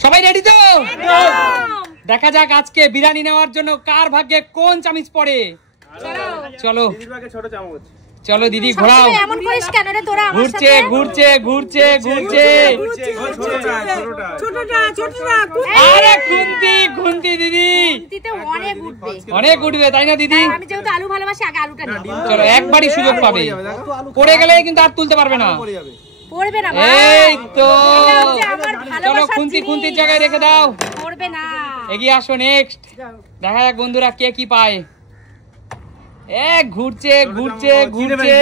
সবাই রেডি তো? দেখা যাক আজকে বিরিয়ানি নেওয়ার জন্য কার ভাগ্যে কোন চামচ পড়ে। চলো চলো দিদি ঘোরাও। ঘুরছে ঘুরছে ঘুরছে ঘুরছে। আরে খুন্তি খুন্তি দিদি অনেক উঠবে তাই না দিদি? চলো একবারই সুযোগ পাবে, পড়ে গেলে কিন্তু আর তুলতে পারবে না। এই তো চলো খুন্তি খুন্তির জায়গায় রেখে দাও, এগিয়ে আসো। নেক্সট দেখা যাক বন্ধুরা কে কি পায়। ঘুরছে ঘুরছে ঘুরছে।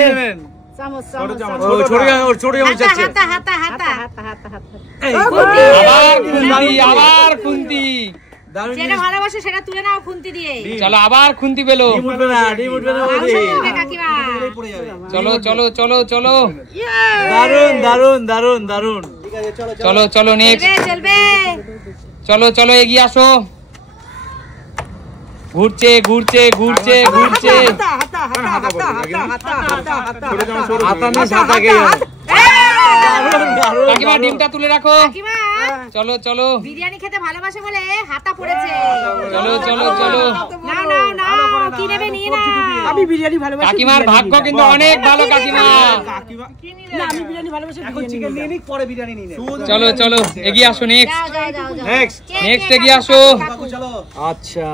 আবার খুন্তি ভালোবাসে সেটা তুলে নাও খুন্তি দিয়ে। চলো আবার খুন্তি পেলো। চলো চলো চলো চলো দারুন দারুন দারুন দারুন। চলো চলো নেক্সট চলো চলো এগিয়ে আসো। ঘুরছে ঘুরছে ঘুরছে ঘুরছে। কাকিমা ডিমটা তুলে রাখো। চলো চলো বিরিয়ানি খেতে ভালোবাসে বলে হাতা পড়েছে। চলো চলো চলো নাও নাও নাও কি নেবে নিয়ে নাও। আমি বিরিয়ানি ভালোবাসি। কাকিমার ভাগ্য কিন্তু অনেক ভালো কাকিমা। না আমি বিরিয়ানি ভালোবাসি, এখন চিকেন নিয়ে নিই পরে বিরিয়ানি নিয়ে নেব। চলো চলো এগিয়ে আসো। নেক্সট নেক্সট নেক্সট এগিয়ে আসো। চলো আচ্ছা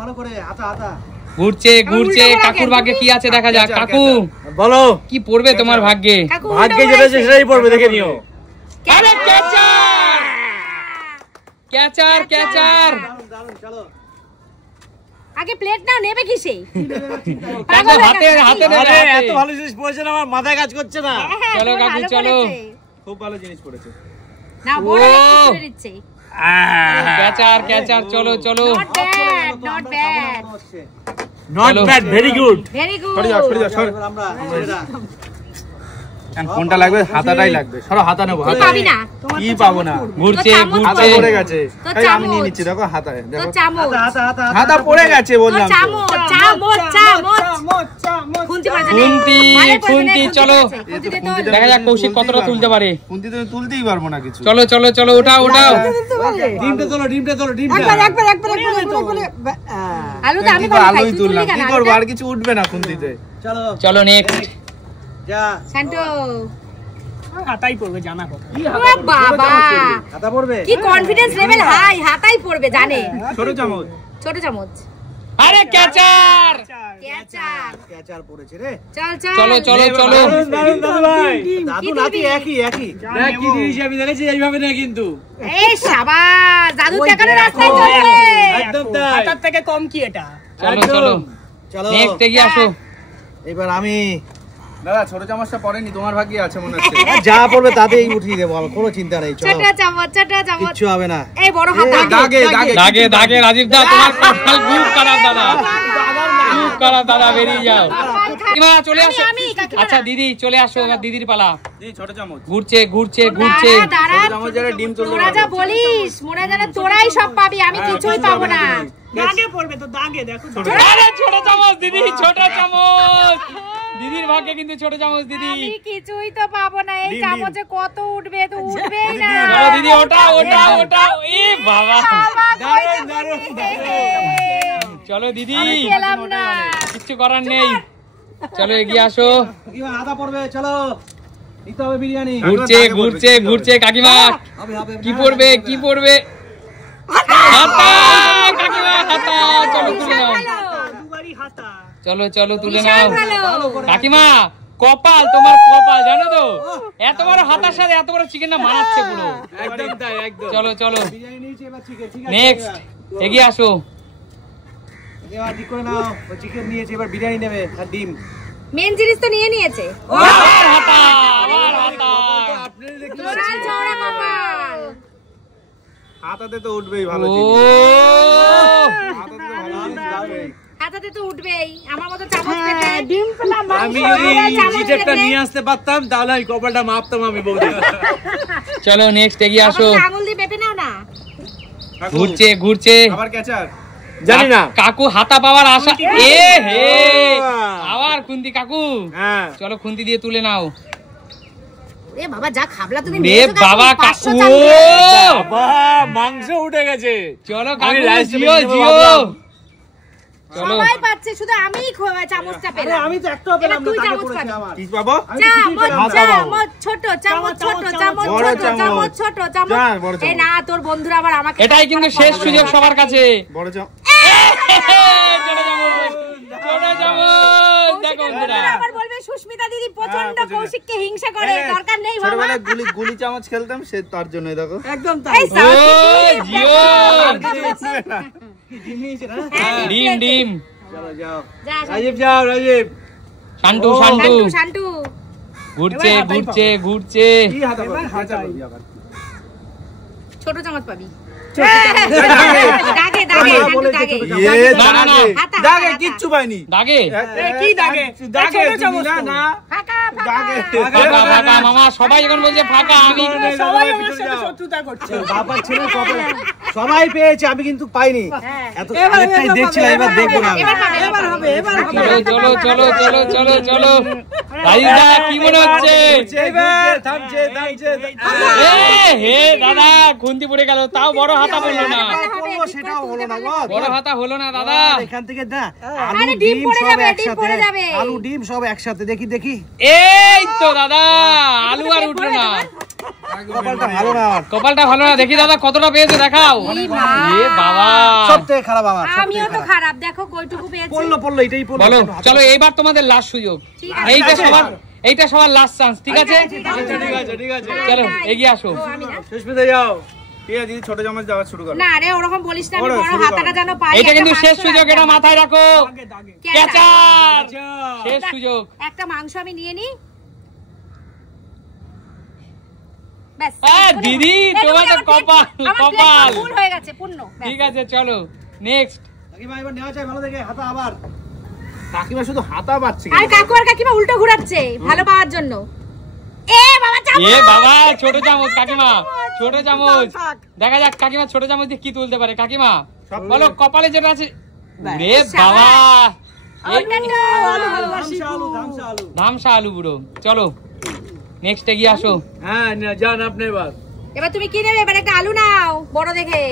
ভালো করে হাতা হাতা। ঘুরছে ঘুরছে কাকুর ভাগ্যে কি আছে দেখা যাক। কাকু বলো কি পড়বে তোমার ভাগ্যে? ভাগ্যে যেটা আছে সেটাই পড়বে, দেখে নিও। আরে ক্যাচার ক্যাচার ক্যাচার। চলো আগে প্লেট নাও, নেবে কিসে? কাকু হাতে হাতে নেবে। এত ভালো জিনিস পড়েছে না, আমার মাথায় কাজ করছে না। চলো কাকু চলো, খুব ভালো জিনিস পড়েছে। না বড় একটু তুলে দিচ্ছে। Catcher catcher. চলো চলো not bad not bad not bad, very good very good. সরে যাও সরে যাও সর। আমরা ছেড়া কোনটা লাগবে? হাতাটাই লাগবে। সরো হাতা নেবো। হাতা পাবি না, কি পাবো না? ঘুরছে হাতা ঘুরছে পড়ে গেছে। এই আমি নিয়ে নিচ্ছি, দেখো হাতা দেখো। তো চামচ হাতা হাতা হাতা পড়ে গেছে বললাম তো। চামচ চামচ চামচ খুন্তি পড়ে গেছে। খুন্তি খুন্তি। চলো দেখা যাক কৌশিক কতটা তুলতে পারে। খুন্তি তো তুলতেই পারবো না কিছু। চলো চলো চলো ওঠাও ওঠাও। ডিমটা তোলো ডিমটা তোলো ডিমটা। একবার আলু তো আমি আলুই তুললাম, কি করব? আর কিছু উঠবে না খুন্তিতে। চলো চলো নেক্সট যা শান্তো হাতাই পড়বে জানা কথা। বাবা হাতা পড়বে। কি কনফিডেন্স লেভেল হাই, হাতাই পড়বে জানে। ছোট চামচ ছোট চামচ। আরে ক্যাচার ক্যাচার ক্যাচার পড়েছে রে। চল চলো চলো চলো। দারুন দাদু ভাই, দাদু নাতি একই একই। দেখ কি জিনিস আমি দেখেছি, এইভাবে না কিন্তু। এই শাবাশ, জাদু দেখানোর রাস্তায় চলছে। একদম তাই, হাতার থেকে কম কি এটা? চলো চলো চলো নেক্সট এগিয়ে আসো। এবার আমি দাদা ছোট চামচটা পড়েনি, তোমার ভাগ্যে আছে মনে হচ্ছে। যা পড়বে তাতেই উঠিয়ে দেবো, আমার কোনো চিন্তা নেই। চলো ছোট চামচ ছোট চামচ কিচ্ছু হবে না। এই বড় হাতা দাগে দাগে দাগে দাগে। রাজীব দা তোমার কপাল খুব খারাপ দাদা, খুব খারাপ দাদা, বেরিয়ে যাও। কাকিমা চলে আসো। আচ্ছা দিদি চলে আসো, এবার দিদির পালা। ছোট চামচ ঘুরছে ঘুরছে ঘুরছে। দাঁড়া চামচ যারা ডিম তুলতে তোরা যা বলিস মনে জানা তোরাই সব পাবি, আমি কিছুই পাবো না। দাগে পড়বে তো, দাগে দেখো। আরে ছোট চামচ দিদি, ছোট চামচ। দিদির ভাগ্যে কিন্তু ছোট চামচ দিদি। আমি কিছুই তো পাবো না, এই চামচে কত উঠবে তো উঠবেই না। চলো দিদি ওটা ওটা ওটা। এ বাবা দারুন দারুন। চলো দিদি, পেলাম না। কিচ্ছু করার নেই। চলো এগিয়ে আসো। কাকিমা হাতা পড়বে, চলো নিতে হবে বিরিয়ানি। ঘুরছে ঘুরছে ঘুরছে। কাকিমা কি পড়বে কি পড়বে? হাতা কাকিমা হাতা। চলো তুলে নাও। দুবারই হাতা। চলো চলো তুলে নাও। কাকিমা কপাল, তোমার কপাল জানো তো, এত বড় হাতার সাথে এত বড় চিকেন না মানাচ্ছে পুরো। একদম তাই একদম। চলো চলো বিরিয়ানি নিয়েছি, এবার চিকেন। ঠিক আছে নেক্সট এগিয়ে আসো। এবার ঠিক করে নাও। ওই চিকেন নিয়েছি, এবার বিরিয়ানি নেবে আর ডিম। মেন জিনিস তো নিয়ে নিয়েছে। আবার হাতা আবার হাতা। আপনারা দেখতে বিশাল চওড়া কপাল। হাতাতে তো উঠবেই ভালো ও জিনিস। হাতাতে তো ভালো জিনিস যাবে। হাতাতে তো উঠবেই, আমার মতো চামচ পেতে ডিম পেলাম। আমি যদি জিটেরটা নিয়ে আসতে পারতাম তাহলে এই কপালটা মাপতাম আমি বৌদি। চলো নেক্সট এগিয়ে আসো। আঙুল দিয়ে মেপে নাও না। ঘুরছে ঘুরছে। আবার ক্যাচার জানি না। কাকু হাতা পাওয়ার আশা। এ হে আবার খুন্তি কাকু। হ্যাঁ চলো খুন্তি দিয়ে তুলে নাও। এ বাবা যা খাবলা তুমি রে বাবা কাকু। বাবা মাংস উঠে গেছে। চলো আমি কাকু, rice জিও টেবিল জিও। ভাবলাম। চলো সবাই পাচ্ছে, শুধু আমিই চামচটা পেলাম। আমি তো একটাও পেলাম না, তুই তাকে চামচ পড়েছে পাবি। আমার। কি পাবো? চামচ ছোট, চামচ ছোট, চামচ বড় ছোট, চামচ। চামচ ছোট, চামচ। যা, বড় চামচ। এই না, তোর বন্ধুরা আবার আমাকে এটাই কিন্তু শেষ সুযোগ সবার কাছে। বড় চামচ। ছোট চামচ, ছোট চামচ। দেখো বন্ধুরা, বন্ধুরা আবার বলবে সুস্মিতা দিদি প্রচন্ড কৌশিককে হিংসা করে। দরকার নেই বাবা। ছোটবেলায় গুলি চামচ খেলতাম, সে তার জন্যই দেখো। এই ও সাউথ জিও। ডিম ডিম। চলো যাও। যা, রাজীব যাও, রাজীব। শান্টু শান্টু শান্টু শান্টু। ঘুরছে ঘুরছে ঘুরছে। কি হাতা পাবি? হাতা পাবি আবার। ছোট চামচ পাবি। দাগে দাগে শান্টু দাগে। ইয়ে, না, না, না। হাতা, দাগে হাতা। কিচ্ছু পাইনি। দাগে কি দাগে? দাগে তুমি না না। ফাঁকা ফাঁকা। দাগে। ফাঁকা ফাঁকা মামা, সবাই এখন বলছে ফাঁকা। আমি সবাই আমার সাথে শত্রুতা করছে। বাবার ছেলে সবাই পেয়েছে, আমি কিন্তু পাইনি। এত অনেকটাই দেখছিলাম, এবার দেখবো না। এবার হবে, এবার হবে। চলো চলো চলো চলো চলো চলো। রাজীবদা কি মনে হচ্ছে? থামছে থামছে। এ হে দাদা, খুন্তি পড়ে গেল, তাও বড় হাতা পড়লো না। সেটাও হলো না গো। বড় হাতা হলো না দাদা। এখান থেকে না আরে আলু ডিম ডিম পড়ে সব যাবে, ডিম একসাথে। পড়ে যাবে। আলু ডিম সব একসাথে, দেখি দেখি। এই তো দাদা, আলু আর উঠলো না। কপালটা ভালো না আমার। কপালটা ভালো না। দেখি দাদা কতটা পেয়েছে দেখাও। এই মা। এ বাবা, সব থেকে খারাপ আমার। আমিও তো খারাপ, দেখো কয়টুকু পেয়েছি। পড়লো পড়লো, এটাই পড়লো। বলো চলো, এইবার তোমাদের লাস্ট সুযোগ। ঠিক আছে। এইটা সবার লাস্ট চান্স, ঠিক আছে? ঠিক আছে, ঠিক আছে। চলো এগিয়ে আসো। ও, আমি না। সুস্মিতা যাও। ঠিক আছে দিদি, ছোট চামচ দেওয়া শুরু করো। না রে, ওরকম বলিস না, আমি ওরা বড় শুরু হাতাটা করো। যেন পাই। এইটা কিন্তু একটা শেষ মাংস সুযোগ, এটা মাথায় রাখো। ক্যাচার, শেষ সুযোগ। একটা মাংস আমি নিয়ে নি। ব্যাস। দিদি, তোমার তো কপাল, কপাল। ফুল হয়ে গেছে, পূর্ণ। ব্যাস। ঠিক আছে চলো নেক্সট। কাকিমা এবার নেওয়া চাই ভালো দেখে, হাতা আবার। কাকিমা শুধু হাতা পাচ্ছে। আর কাকু আর কাকিমা উল্টো ঘুরাচ্ছে ভালো পাওয়ার জন্য। এ বাবা চামচ। এ বাবা, ছোট চামচ কাকিমা, ছোট চামচ। দেখা যাক কাকিমা ছোট চামচ দিয়ে কি তুলতে পারে। কাকিমা বলো, কপালে যেটা আছে। রে বাবা, ধামসা আলু বুড়ো। চলো নেক্সট এগিয়ে আসো। হ্যাঁ, যান আপনি এবার। এবার তুমি কি নেবে? এবার একটা আলু নাও বড় দেখে।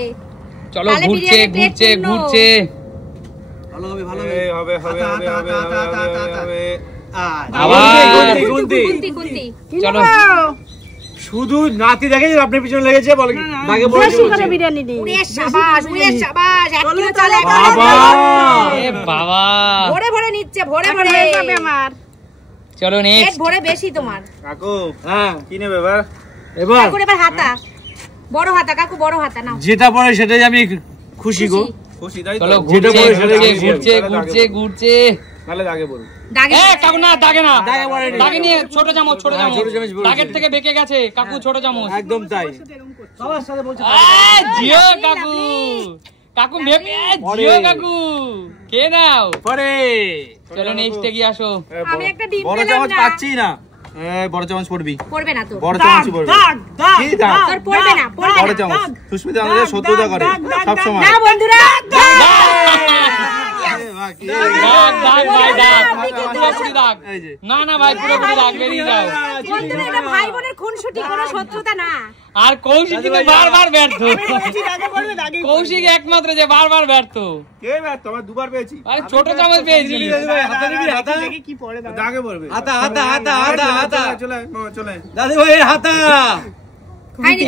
চলো, তাহলে ঘুরছে বিরিয়ানির plate ঘুরছে পূর্ণ। ঘুরছে। ভালো হবে ভালো হবে। হবে হবে হবে হবে। আবার গুনতি। কুন্তি কুন্তি। চলো। শুধু নাতি দেখে আপনার পিছনে লেগেছে, বলে দাগে পড়ে উড়ে সাবাস, উড়ে সাবাস। 1 কিলো চাল, 1 কিলো বাবা। চাল। এ বাবা, ভরে ভরে নিচ্ছে, ভরে ভরে। চলো পেট নেক্সট। ভরে বেশি তোমার। কাকু হ্যাঁ, কি নেবে এবার? এবার কাকুর এবার হাতা। বড় হাতা, কাকু বড় হাতা নাও। যেটা পড়ে সেটাই আমি খুশি গো। খুশি তাই তো? চলো যেটা ঘুরছে বলে সেটা ঘুরছে খুশি। ঘুরছে ঘুরছে ঘুরছে। তাহলে আগে বল। দাগে এ কাকু না, দাগে না, দাগে পড়েনি। দাগে নিয়ে ছোট চামচ, ছোট চামচ। ছোট চামচ বলেছে। দাগের থেকে বেঁকে গেছে কাকু, ছোট চামচ। একদম তাই। সবার সাথে বলছে জিও কাকু, কাকু মেপে। জিও কাকু, কে নাও। পরে চলো নেক্সট এগিয়ে আসো। আমি একটা ডিম বড় পেলাম চামচ না। পাচ্ছি না। বড় চামচ পড়বি। পড়বে না তোর। বড় চামচই পড়বি। কি দাগ? তোর পড়বে না, পড়বে বড় না। চামচ। সুস্মিতা আমাদের শত্রুতা করে সব সময়। না বন্ধুরা। দাগ দাগ ভাই, দাগ আপনি কিন্তু পুরোপুরি দাগ। এই যে। না না ভাই, পুরোপুরি দাগ, বেরিয়ে যাও। বন্ধুরা, এটা ভাই বোনের খুনসুটি, কোনো শত্রুতা না। আর কৌশিক কিন্তু বারবার ব্যর্থ। কৌশিক একমাত্র যে বারবার ব্যর্থ। কে ব্যাট? তোমার দুবার পেয়েছি। আরে ছোট চামচ পেয়েছি। হাতে নিবি, হাতা দাগে পড়বে। হাতা হাতা হাতা হাতা হাতা চলে মামা চলে। দাদু ভাই হাতা। খাইনি।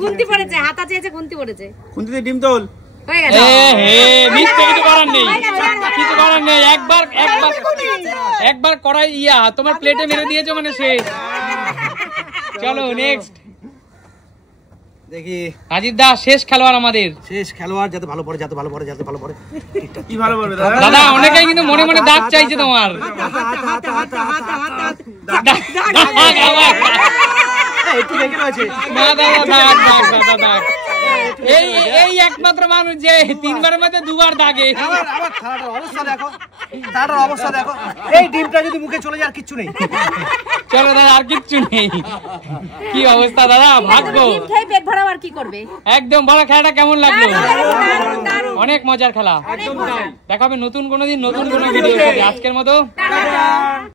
কুন্তি পড়েছে, হাতা চেয়েছে, কুন্তি পড়েছে। কুন্তিতে ডিম তোল। হয়ে গেছে। এ হে, নিশ্চয় কিছু করার নেই, কিছু করার নেই। একবার করাই ইয়া তোমার প্লেটে মেরে দিয়েছো মানে শেষ। চলো নেক্সট। দেখি রাজীব দা শেষ খেলোয়াড় আমাদের। শেষ খেলোয়াড়, যাতে ভালো পড়ে, যাতে ভালো পড়ে, যাতে ভালো পড়ে। কি ভালো পড়বে দাদা? দাদা অনেকেই কিন্তু মনে মনে দাগ চাইছে তোমার। একটু দেখে রয়েছে। না দাদা, দাগ দাগ দাদা দাগ। এই একমাত্র মানুষ যে 3 বারের মধ্যে 2 বার দাগে। আবার খাটার অবস্থা দেখো, খাটার অবস্থা দেখো। এই ডিমটা যদি মুখে চলে যায় আর কিচ্ছু নেই। চলো দাদা, আর কিচ্ছু নেই। কি অবস্থা দাদা, ভাগ্য। ডিম খেয়ে পেট ভরাও, আর কি করবে? একদম। বড় খেলাটা কেমন লাগলো? দারুণ, দারুণ। অনেক মজার খেলা। অনেক মজা। দেখা হবে নতুন কোনো দিন, নতুন কোনো ভিডিও। আজকের মতো টাটা।